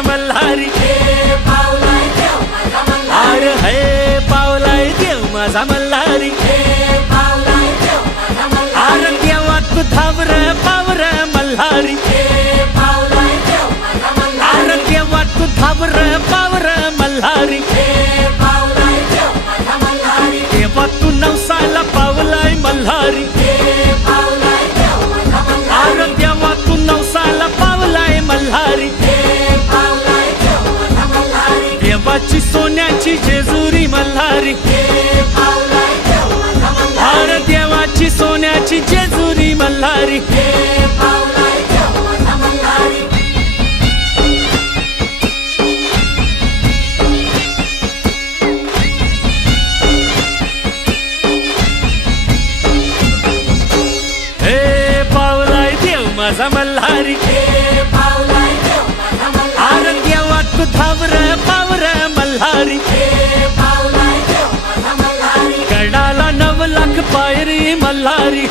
माझा मल्हारी, अरे हे पावलाय देव माझा मल्हारी, अरे देवा तू धावर पावर मल्हारी, अरे देवा तू धावर पावर मल्हारी, देवा तू नवसाला पावलाय मल्हारी, अरे देवा तू नवसाला पावलाय मल्हारी, देवाची सोन्याची जेजुरी मल्हारी, अरे देवाची सोन्याची जेजुरी मल्हारी, हे पावलाय देव माझा मल्हारी, अरे देवा तू धावर पावर मल्हारी, गडाला 9 लाख पायरी मल्हारी,